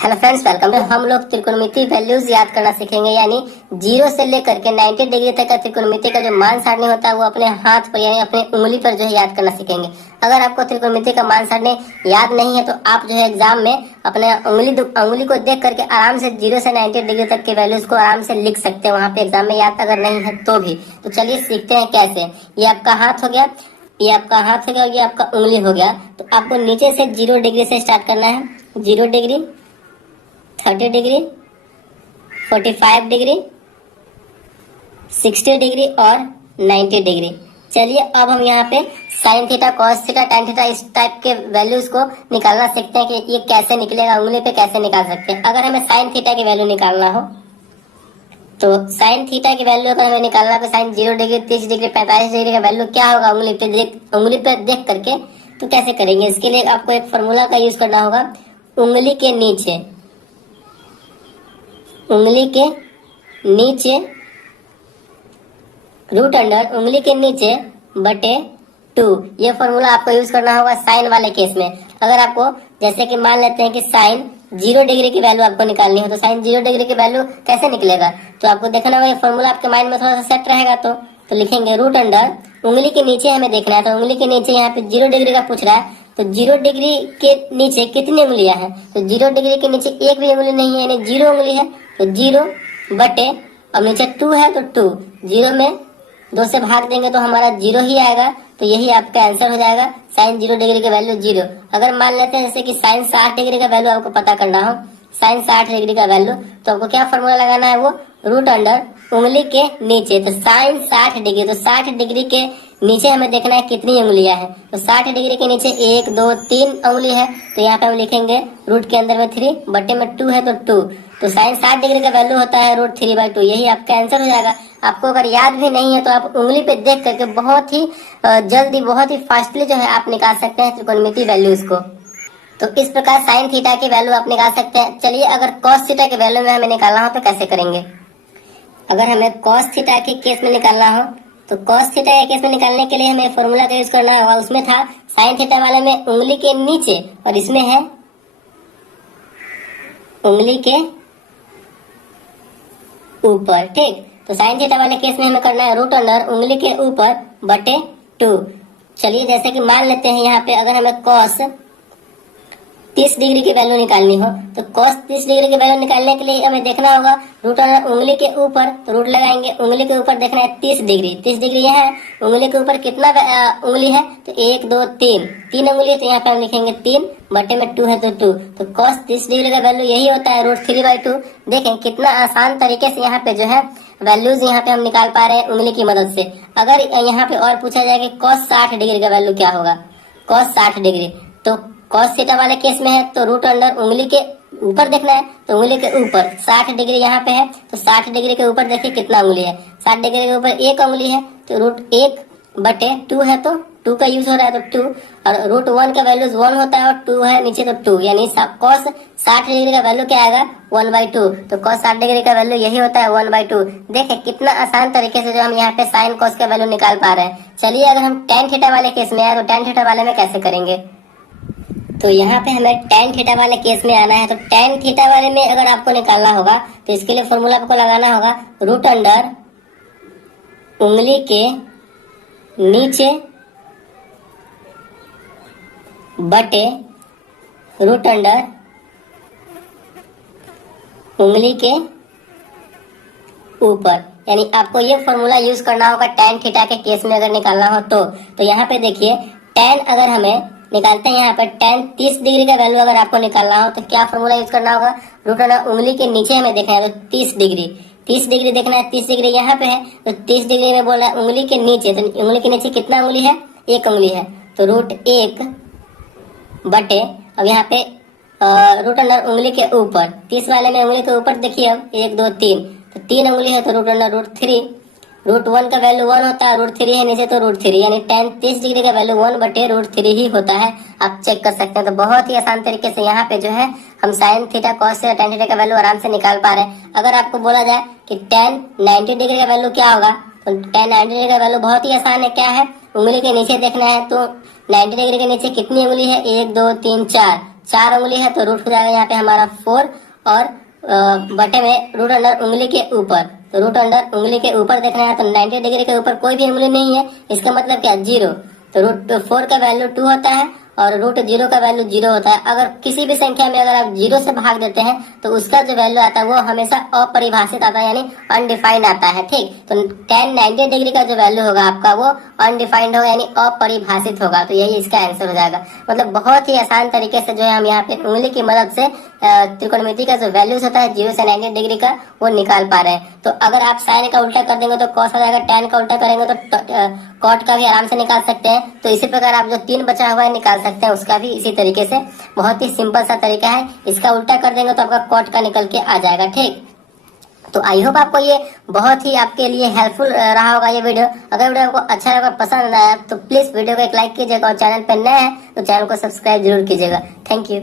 Hello friends, welcome. हम लोग त्रिकोणमिति values याद करना सीखेंगे, यानी 0 से लेकर के 90 डिग्री तक का त्रिकोणमिति का जो मान सारणी होता है वो अपने हाथ पर यानी अपने उंगली पर जो है याद करना सीखेंगे। अगर आपको त्रिकोणमिति का मान सारणी याद नहीं है तो आप जो है एग्जाम में अपने उंगली को देख करके आराम से 0 से 90 डिग्री तक के वैल्यूज को आराम से लिख सकते हैं वहाँ पे एग्जाम में, याद अगर नहीं है तो भी। तो चलिए सीखते हैं कैसे। ये आपका हाथ हो गया, ये आपका हाथ हो गया, ये आपका उंगली हो गया। तो आपको नीचे से 0 डिग्री से स्टार्ट करना है। 0 डिग्री, 30 डिग्री, 45 डिग्री, 60 डिग्री और 90 डिग्री। चलिए अब हम यहाँ पे sine theta, cos theta, tan theta इस टाइप के वैल्यूज को निकालना सीखते हैं कि ये कैसे निकलेगा, उंगली पे कैसे निकाल सकते हैं। अगर हमें साइन थीटा की वैल्यू निकालना हो तो साइन थीटा की वैल्यू अगर हमें निकालना है तो साइन 0 डिग्री, 30 डिग्री, 45 डिग्री का वैल्यू क्या होगा उंगली पे देख करके तो कैसे करेंगे। इसके लिए आपको एक फॉर्मूला का यूज करना होगा। उंगली के नीचे रूट अंडर उंगली के नीचे बटे 2, ये फॉर्मूला आपको यूज करना होगा साइन वाले केस में। अगर आपको जैसे कि मान लेते हैं कि साइन 0 डिग्री की वैल्यू आपको निकालनी है तो साइन 0 डिग्री की वैल्यू कैसे निकलेगा, तो आपको देखना होगा ये फॉर्मूला आपके माइंड में थोड़ा सा सेट रहेगा। तो लिखेंगे रूट अंडर उंगली के नीचे हमें देखना है, तो उंगली के नीचे यहाँ पे 0 डिग्री का पूछ रहा है तो 0 डिग्री के नीचे कितनी उंगलियां हैं, तो 0 डिग्री के नीचे एक भी उंगली नहीं है यानी 0 उंगली है। तो 0 बटे, अब नीचे 2 है तो 2, 0 में 2 से भाग देंगे तो हमारा 0 ही आएगा। तो यही आपका आंसर हो जाएगा, साइन 0 डिग्री की वैल्यू 0। अगर मान लेते हैं जैसे कि साइन 60 डिग्री का वैल्यू आपको पता करना हो, साइन 60 डिग्री का वैल्यू, तो आपको क्या फॉर्मूला लगाना है, वो रूट अंडर उंगली के नीचे। तो साइन 60 डिग्री, तो 60 डिग्री के नीचे हमें देखना है कितनी उंगलियां हैं, तो 60 डिग्री के नीचे 1 2 3 उंगली है। तो यहाँ पे हम लिखेंगे रूट के अंदर में 3 बटे में 2 है तो 2। तो साइन 60 डिग्री का वैल्यू होता है रूट 3/2, यही आपका आंसर हो जाएगा। आपको अगर याद भी नहीं है तो आप उंगली पे देख करके बहुत ही जल्दी, बहुत ही फास्टली जो है आप निकाल सकते हैं त्रिकोणमिति वैल्यूज को। तो इस प्रकार साइन थीटा की वैल्यू आप निकाल सकते हैं। चलिए अगर कॉस थीटा की वैल्यू में हमें निकालना हो तो कैसे करेंगे। अगर हमें कॉस थीटा के केस में निकालना हो तो कॉस थीटा के केस में निकालने के लिए हमें फॉर्मूला का यूज करना होगा। उसमें था साइन थीटा वाले में उंगली के नीचे और इसमें है उंगली के ऊपर, ठीक। तो साइन थीटा वाले केस में हमें करना है रूट अंडर उंगली के ऊपर बटे 2। चलिए जैसे कि मान लेते हैं यहाँ पे अगर हमें कॉस 30 डिग्री की वैल्यू निकालनी हो तो cos 30 डिग्री की वैल्यू निकालने के लिए हमें देखना होगा रूट अंडर उंगली के ऊपर, तो रूट लगाएंगे, उंगली के ऊपर देखना है 30 डिग्री, 30 डिग्री यह है, उंगली के ऊपर कितना उंगली है, तो 1 2 3 उंगली है। तो यहाँ पे हम लिखेंगे 3 बटे में 2 है तो 2। तो cos 30 डिग्री का वैल्यू यही होता है रूट 3/2। देखें कितना आसान तरीके से यहाँ पे जो है वैल्यूज यहाँ पे हम निकाल पा रहे हैं उंगली की मदद से। अगर यहाँ पे और पूछा जाए कि cos 60 डिग्री का वैल्यू क्या होगा, cos 60 डिग्री, तो cos थीटा वाले केस में है तो रूट अंडर उंगली के ऊपर देखना है, तो उंगली के ऊपर 60 डिग्री यहाँ पे है तो 60 डिग्री के ऊपर देखिए कितना उंगली है, 60 डिग्री के ऊपर 1 उंगली है तो रूट 1 बटे 2 है तो 2 का यूज हो रहा है तो 2, और रूट 1 का वैल्यू 1 होता है और 2 है नीचे तो 2, यानी cos 60 डिग्री का वैल्यू क्या आएगा 1/2। तो cos 60 डिग्री का वैल्यू यही होता है 1/2। देखे कितना आसान तरीके से जो हम यहाँ पे साइन cos का वैल्यू निकाल पा रहे हैं। चलिए अगर हम tan थीटा वाले केस में आए तो tan थीटा वाले में कैसे करेंगे। तो यहाँ पे हमें tan थीटा वाले केस में आना है। तो tan थीटा वाले में अगर आपको निकालना होगा तो इसके लिए फॉर्मूला आपको लगाना होगा रूट अंडर उंगली के नीचे बटे रूट अंडर उंगली के ऊपर, यानी आपको ये फॉर्मूला यूज करना होगा tan थीटा के केस में अगर निकालना हो तो यहाँ पे देखिए tan अगर हमें निकालते हैं यहाँ पर tan 30 डिग्री का वैल्यू अगर आपको निकालना हो तो क्या फॉर्मूला यूज करना होगा, रूट अंडर उंगली के नीचे हमें देखना है तो 30 डिग्री देखना है। 30 डिग्री यहाँ पे है तो 30 डिग्री में बोल रहा है उंगली के नीचे, तो उंगली के नीचे कितना उंगली है, 1 उंगली है तो रूट 1 बटे, अब यहाँ पे रूट अंडर उंगली के ऊपर, 30 वाले में उंगली के ऊपर देखिए अब 1 2 3, तो 3 उंगली है तो रूट अंडर रूट 3, रूट 1 का वैल्यू 1 होता है, रूट 3 है नीचे तो रूट 3, यानी tan 30 डिग्री का वैल्यू 1 बटे रूट 3 ही होता है। आप चेक कर सकते हैं। तो बहुत ही आसान तरीके से यहाँ पे जो है हम साइन थीटा कॉस से tan थीटा का वैल्यू आराम से निकाल पा रहे हैं। अगर आपको बोला जाए कि tan 90 डिग्री का वैल्यू क्या होगा तो tan 90 डिग्री का वैल्यू बहुत ही आसान है, क्या है, उंगली के नीचे देखना है तो 90 डिग्री के नीचे कितनी उंगली है, 1 2 3 4, 4 उंगली है तो रूट हो जाएगा यहाँ पे हमारा 4, और बटे में रूट अंडर उंगली के ऊपर, तो रूट अंडर उंगली के ऊपर देखना है तो 90 डिग्री के ऊपर कोई भी उंगली नहीं है, इसका मतलब क्या 0, तो रूट 4 का वैल्यू 2 होता है और रूट 0 का वैल्यू 0 होता है। अगर किसी भी संख्या में अगर आप 0 से भाग देते हैं तो उसका जो वैल्यू आता है वो हमेशा अपरिभाषित आता है, यानी अनडिफाइंड आता है, ठीक। तो tan 90 डिग्री का जो वैल्यू होगा आपका वो अनडिफाइंड होगा, यानी अपरिभाषित होगा, तो यही इसका आंसर हो जाएगा। मतलब बहुत ही आसान तरीके से जो है हम यहाँ पे उंगली की मदद से त्रिकोणमिति का जो वैल्यूज होता है 0 से 90 डिग्री का वो निकाल पा रहे हैं। तो अगर आप साइन का उल्टा कर देंगे तो कॉस हो जाएगा, टैन का उल्टा करेंगे तो कॉट का भी आराम से निकाल सकते हैं। तो इसी प्रकार आप जो 3 बचा हुआ है निकाल सकते हैं उसका भी इसी तरीके से, बहुत ही सिंपल सा तरीका है। इसका उल्टा कर देंगे तो आपका कॉट का निकल के आ जाएगा, ठीक। तो आई होप आपको ये बहुत ही आपके लिए हेल्पफुल रहा होगा ये वीडियो। अगर वीडियो आपको अच्छा लगा, पसंद आया तो प्लीज वीडियो को एक लाइक कीजिएगा और चैनल पर नए हैं तो चैनल को सब्सक्राइब जरूर कीजिएगा। Thank you.